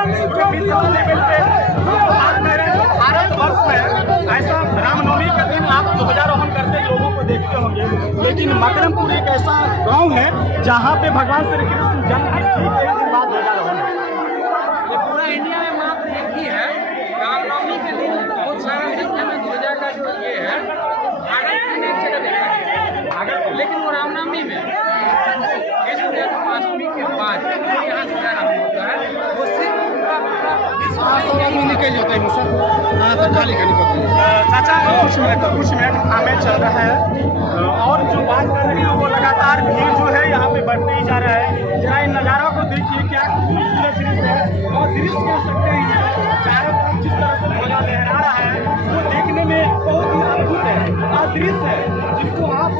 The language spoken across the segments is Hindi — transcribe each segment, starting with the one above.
लेवल पे भारतवर्ष में ऐसा रामनवमी के दिन आप ध्वजारोहण करते लोगों को देखते होंगे, लेकिन मकरमपुर एक ऐसा गांव है जहां पे भगवान श्री कृष्ण जन्म है, ठीक है, इसके बाद ध्वजारोहण है। ये पूरा इंडिया में मात्र एक ही है। रामनवमी के दिन बहुत सारा संख्या में ध्वजा का जो ये है अनेक जगह देखा गया, लेकिन वो रामनवमी में कृष्ण जन्माष्टमी के बाद यहाँ से जाना होता है, वो सिर्फ निकल जाता है सर, खाली खाली चाचा कुछ मिनट हमें चल रहा है और जो बात कर रहे हैं वो लगातार भीड़ जो है यहाँ पे बढ़ते ही जा रहा है। जरा इन नज़ारों को देखिए, क्या खूबसूरत दृश्य है और दृश्य कह सकते हैं चारों तरफ जिस तरह से ध्वजा लहरा रहा है वो देखने में बहुत ही अद्भुत है और दृश्य है जिनको आप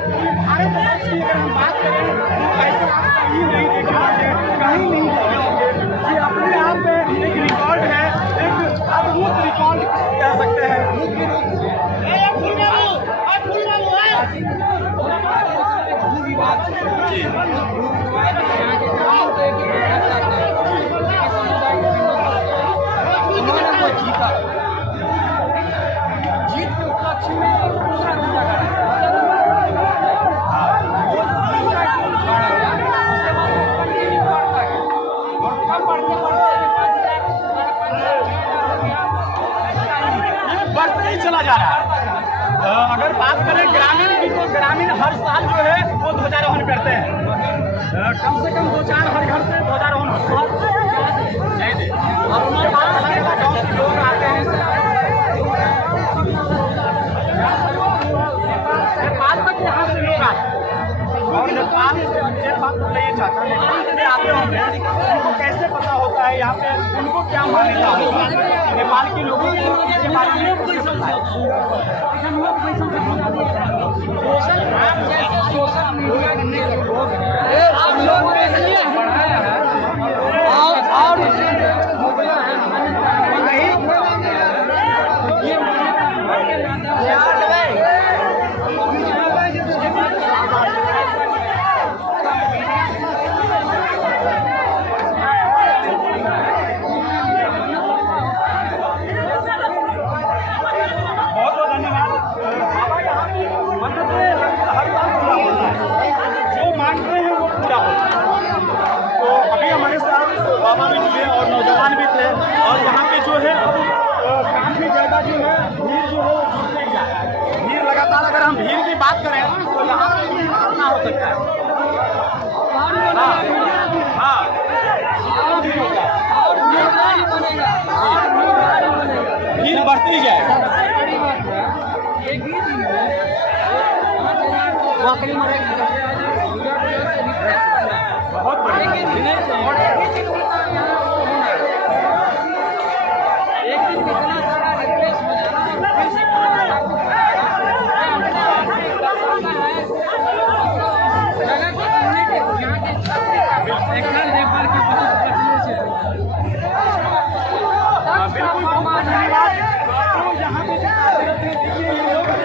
पूरे भारतवर्ष की अगर हम बात करें तो ऐसा आप कहीं नहीं देखे होंगे, कहीं नहीं देखे होंगे। ये अपने आप में एक रिकॉर्ड है, एक अद्भुत रिकॉर्ड कह सकते हैं। जीत के उपलक्ष्य में दूसरा ध्वजा बढ़ते ही चला जा रहा है। अगर बात करें ग्रामीण की तो ग्रामीण हर साल जो है वो ध्वजारोहण करते हैं, कम से कम 2-4 हर घर से ध्वजारोहण होता है। और गाँव के लोग आते हैं, नेपाल तक यहाँ से लोग आते हैं और नेपाल से बात तो नहीं चाहता, नेपाल से आते होंगे, उनको कैसे पता होता है यहाँ पे उनको क्या मान्यता होगा नेपाल के लोगों के बारे में कैसे पता है? सोशल मीडिया के लोग आप लोग ने इसलिए बढ़ाया है और बाबा भी जुड़े और नौजवान भी थे और यहाँ पे जो है काफ़ी ज़्यादा जो है भीड़ जो है जुड़ते ही जा रहा है। भीड़ लगातार, अगर हम भीड़ की बात करें तो यहाँ पे भी कितना हो सकता है। हाँ भीड़ बढ़ती ही जाएगा।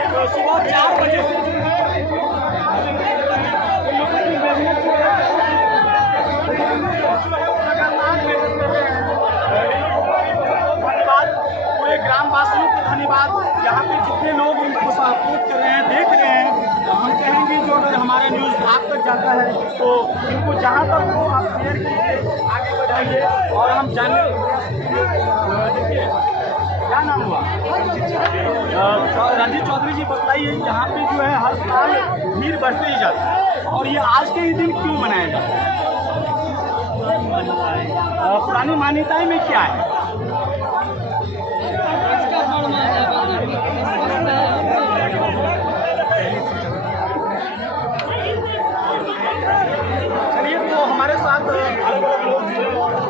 बहुत सुबह 4 बजे से धन्यवाद पूरे ग्रामवासियों को, धन्यवाद यहाँ पे जितने लोग इनको सपोर्ट कर रहे हैं, देख रहे हैं। हम कहेंगे जो अगर हमारे न्यूज़ आप तक जाता है तो इनको जहाँ तक हो आप शेयर कीजिए, आगे बढ़ाइए और हम जानने देखिए क्या नाम हुआ रंजीत चौधरी जी, बताइए यहाँ पे जो है हर साल भीड़ बढ़ते ही जाती है और ये आज के ही दिन क्यों मनाया जाता है? पुरानी मान्यताएं में क्या है? चलिए, तो हमारे साथ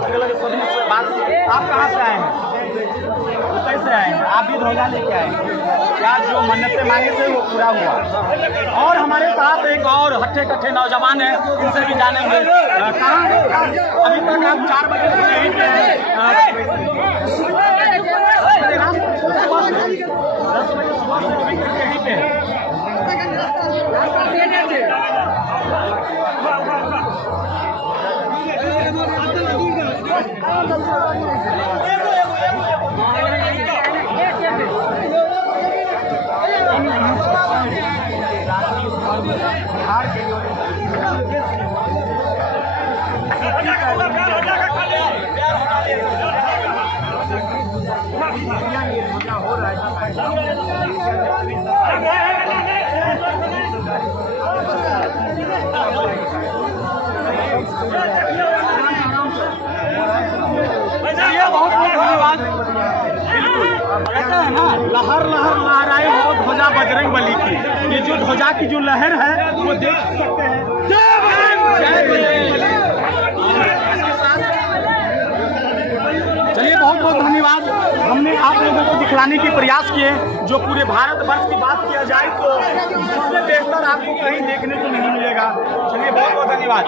अलग सभी से बात, आप कहाँ से आए हैं, कैसे आए हैं? आप भी ध्वजा लेके आए हैं, क्या जो मन्नतें मांगे थे वो पूरा हुआ? और हमारे साथ एक और हट्टे कट्टे नौजवान हैं, उनसे भी जानेंगे कहाँ अभी तक आप 4 बजे से यहीं पे हैं, 10 बजे सुबह से अभी तक यहीं पे हैं। बहुत धन्यवाद। कहते हैं ना, लहर लहर लहराए हो ध्वजा बजरंग बली की। ये जो ध्वजा की जो लहर है वो देख सकते हैं। जय बजरंग बली। चलिए बहुत बहुत धन्यवाद। हमने आप लोगों को दिखलाने के प्रयास किए। जो पूरे भारतवर्ष की बात किया जाए तो इससे बेहतर आपको कहीं देखने को नहीं मिलेगा। चलिए बहुत बहुत धन्यवाद।